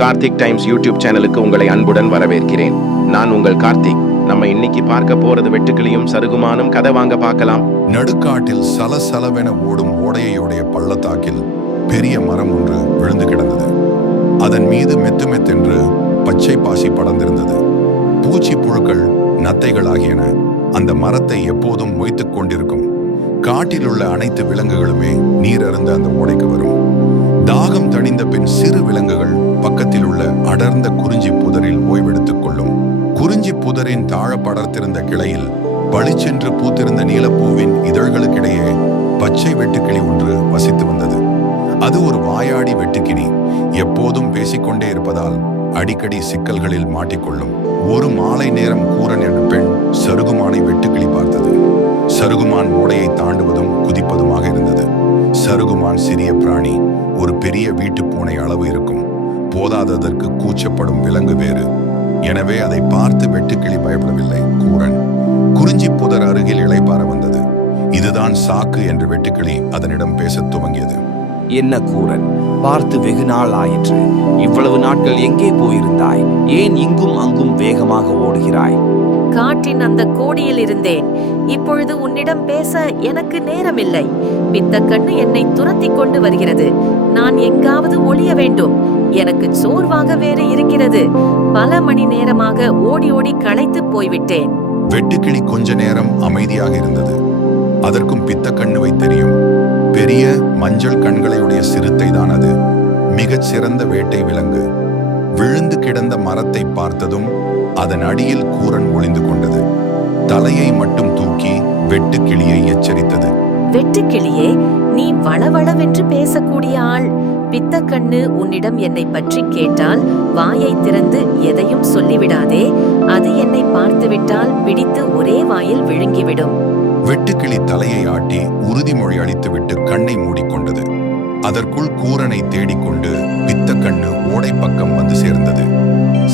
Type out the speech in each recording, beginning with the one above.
Karthik times YouTube சேனலுக்கு உங்களை அன்புடன் வரவேற்கிறேன். நான் உங்கள் கார்த்திக். நம்ம இன்னைக்கு பார்க்க போறது வெட்டுக்கிளியும் சருகுமானும் கதை வாங்க பார்க்கலாம். நடுக்காட்டில் சலசலவென ஓடும் ஓடையுடைய பள்ளத்தாக்கில் பெரிய மரம் ஒன்று விழுந்து கிடந்தது. அதன் மீது மெத்து மெத்தென்று பச்சை பாசி படர்ந்திருந்தது. பூச்சி புழுக்கள் நத்தைகள் ஆகியன அந்த மரத்தை எப்போதும் மொய்த்துக் கொண்டிருக்கும். காட்டில் உள்ள அனைத்து விலங்குகளுமே நீர் அருந்த அந்த ஓடைக்கு வரும். தாகம் தணிந்த பின் சிறு விலங்குகள் பக்கத்தில் உள்ள அடர்ந்த குறிஞ்சி புதரில் ஓய்வெடுத்துக் கொள்ளும். குறிஞ்சி புதரின் தாழ படர்த்திருந்த கிளையில் பளிச்சென்று பூத்திருந்த நீலப்பூவின் இதழ்களுக்கிடையே பச்சை வெட்டுக்கிளி ஒன்று வசித்து வந்தது. அது ஒரு வாயாடி வெட்டுக்கிளி. எப்போதும் பேசிக்கொண்டே இருப்பதால் அடிக்கடி சிக்கல்களில் மாட்டிக்கொள்ளும். ஒரு மாலை நேரம் கூரன் என்ற பெண் சருகுமானை வெட்டுக்கிளி பார்த்தது. சருகுமான் ஓடையை தாண்டுவதும் குதிப்பதுமாக இருந்தது. சருகுமான் சிறிய பிராணி, ஒரு பெரிய வீட்டு பூனை அளவு இருக்கும். போதாததற்கு கூச்சப்படும் விலங்கு வேறு. எனவே அதை பார்த்து வெட்டுக்கிளி பயப்படவில்லை. கூரன் குறிஞ்சி புதர் அருகில் இளைப்பாற வந்தது. இதுதான் சாக்கு என்று வெட்டுக்கிளி அதனிடம் பேசத் துவங்கியது. என்ன கூரன், பார்த்து வெகு நாள் ஆயிற்று. இவ்வளவு நாட்கள் எங்கே போயிருந்தாய்? ஏன் இங்கும் அங்கும் வேகமாக ஓடுகிறாய்? காட்டின் அந்த கோடியில் இருந்தேன். இப்பொழுது உன்னிடம் பேச எனக்கு நேரமில்லை. பித்தக்கண்ணு என்னை துரத்தி கொண்டு வருகிறது. நான் எங்காவது ஒளிய வேண்டும். எனக்கு சோர்வாக வேறு இருக்கிறது. பல மணி நேரமாக ஓடி ஓடி களைத்து போய்விட்டேன். வெட்டுக்கிளி கொஞ்ச நேரம் அமைதியாக இருந்தது. அதற்கும் பித்தக்கண்ணுவை தெரியும். பெரிய மஞ்சள் கண்களையுடைய சிறுத்தை தான் அது. மிகச் சிறந்த வேட்டை விலங்கு. விழுந்து கிடந்த மரத்தை பார்த்ததும் அதன் அடியில் கூரன் ஒளிந்து கொண்டது. தலையை மட்டும் தூக்கி வெட்டுக்கிளியை எச்சரித்தது. வெட்டுக்கிளியே, நீ வளவளவென்று பேசக்கூடிய ஆள். பித்தக்கண்ணு உன்னிடம் என்னை பற்றி கேட்டால் வாயை திறந்து எதையும் சொல்லிவிடாதே. அது என்னை பார்த்துவிட்டால் பிடித்து ஒரே வாயில் விழுங்கிவிடும். வெட்டுக்கிளி தலையை ஆட்டி உறுதிமொழி அளித்துவிட்டு கண்ணை மூடிக்கொண்டது. அதற்குள் கூரனை தேடிக்கொண்டு பித்தக்கண்ணு ஓடை பக்கம் வந்து சேர்ந்தது.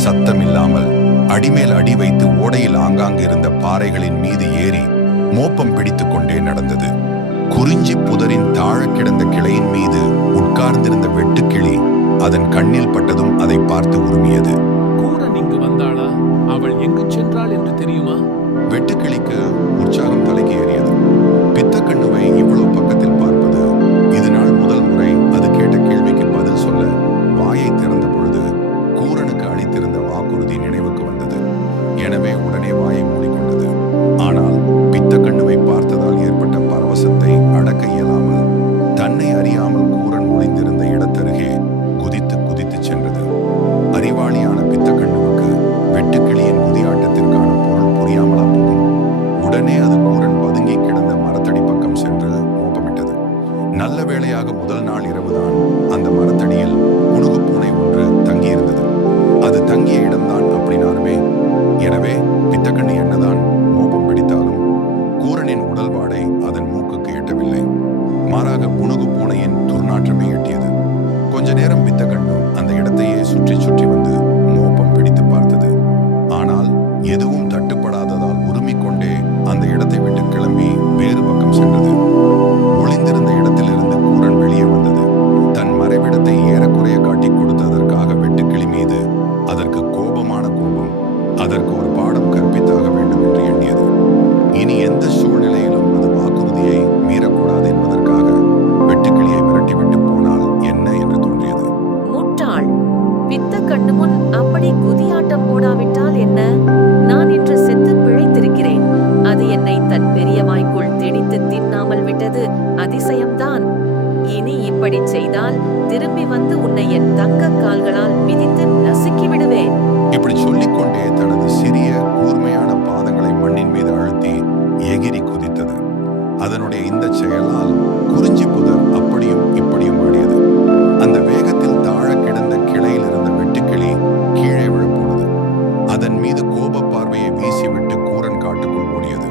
சத்தமில்லாமல் அடிமேல் அடி வைத்து ஓடையில் ஆங்காங்கு இருந்த பாறைகளின் மீது ஏறி மோப்பம் பிடித்து கொண்டே நடந்தது. குறிஞ்சி புதரின் தாழ கிடந்த கிளையின் மீது உட்கார்ந்திருந்த வெட்டுக்கிளி அதன் கண்ணில் பட்டதும் அதை பார்த்து உருமியது. கூரன் இங்கு வந்தாளா? அவள் எங்கு சென்றாள் என்று தெரியுமா? வெட்டுக்கிளிக்கு உற்சாகம் தலைக்கு ஏறியது. பித்தக்கண்ணுவை இவ்வளவு பக்கத்தில் பார்ப்பது இது நாள் முதல் முறை. அது கேட்ட கேள்விக்கு பதில் சொல்ல வாயை திறந்த பொழுது கூரனுக்கு அளித்திருந்த வாக்குறுதி நினைவுக்கு வந்தது. எனவே உடனே வாயை மூடிக்கொண்டது. ஆனால் பித்தக்கண்ணுவை பார்த்ததால் ஏற்பட்ட பரவசத்தை அடக்க இயலாமல் தன்னை அறியாமல் கூரன் ஒளிந்திருந்த இடத்தருகே குதித்து குதித்து சென்றது. அறிவாளியான பித்தக்கண்ணுவுக்கு வெட்டுக்கிளியின் குதியாட்டத்திற்கான பொருள் புரியாமலா போகும். உடனே அது கூரன் பதுங்கி கிடந்த மரத்தடி பக்கம் சென்று மோப்பமிட்டது. நல்ல வேளையாக முதல் நாள் இரவுதான் அந்த மரத்தடியில் புனுகு பூனை ஒன்று தங்கியிருந்தது. அது தங்கிய இடம்தான் அப்படினாலுமே. எனவே பித்தக்கண்ணு என்னதான் மோப்பம் பிடித்தாலும் கூரனின் உடல் வாடை அதன் மூக்குக்கு எட்டவில்லை. மாறாக புனுகு பூனையின் துர்நாற்றமே எட்டியது. கொஞ்ச நேரம் பித்தக்கண்ணு அந்த இடத்தையே சுற்றி சுற்றி வந்து மோப்பம் பிடித்து பார்த்தது. ஆனால் எதுவும் தட்டுப்படாததால் உருமிக்கொண்டே அந்த இடத்தை விட்டு கிளம்பி வேறு பக்கம் சென்றது. ஒளிந்திருந்த இடத்திலிருந்து கூரன் வெளியே வந்தது. தன் மறைவிடத்தை ஏறக்குறைய காட்டிக் கொடுத்ததற்காக வெட்டுக்கிளி மீது அதற்கு கோபமான கோபம். அதற்கு ஒரு பாடம் கற்பித்தாக வேண்டும் என்று எண்ணியது. இனி எந்த சூழ்நிலையிலும் அது வாக்குறுதியை மீறக்கூடாது என்பதற்காக வெட்டுக்கிளியை மிரட்டிவிட்டு போனால் என்ன என்று தோன்றியது. முட்டாள்! பித்தக்கண்ணு முன் அப்படி குதியாட்டம் போடாவிட்டால் என்ன? நான் இன்று செத்து பிழைத்திருக்கிறேன். அது என்னை தன் பெரிய வாய்க்குள் திணித்து தின்னாமல் விட்டது அதிசயம்தான். இனி இப்படி செய்தால் திரும்பி வந்து உன்னை என் தங்க கால்களால் மிதித்து நசுக்கி விடுவேன். இப்படி சொல்லிக்கொண்டே தனது சிறிய கூர்மையான பாதங்களை மண்ணின் மீது அழுத்தி எகிரி குதித்தது. அதனுடைய இந்த செயலால் குறிஞ்சி புதர் அப்படியும் இப்படியும் ஆடியது. அந்த வேகத்தில் தாழ கிடந்த கிளையில் இருந்த வெட்டுக்கிளி கீழே விழப்போனது. அதன் மீது கோப பார்வையை வீசிவிட்டு கூரன் காட்டுக்குள் ஓடியது.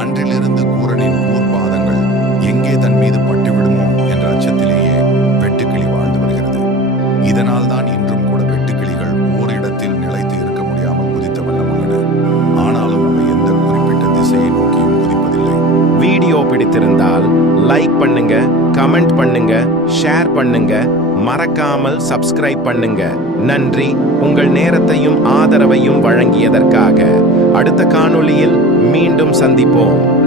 அன்றிலிருந்து கூரனின் கூர்பாதங்கள் எங்கே தன் மீது பட்டுவிடுமோ என்ற அச்சத்திலேயே வெட்டுக்கிளி வாழ்ந்து வருகிறது. இதனால் தான் இன்றும் கூட வெட்டுக்கிளிகள் ஓரிடத்தில் நிலைத்து இருக்க முடியாமல் குதித்த வண்ணம் உள்ளன. ஆனாலும் அவை எந்த குறிப்பிட்ட திசையை நோக்கியும் குதிப்பதில்லை. வீடியோ பிடித்திருந்தால் லைக் பண்ணுங்க, கமெண்ட் பண்ணுங்க, ஷேர் பண்ணுங்க, மறக்காமல் சப்ஸ்கிரைப் பண்ணுங்க. நன்றி உங்கள் நேரத்தையும் ஆதரவையும் வழங்கியதற்காக. அடுத்த காணொளியில் மீண்டும் சந்திப்போம்.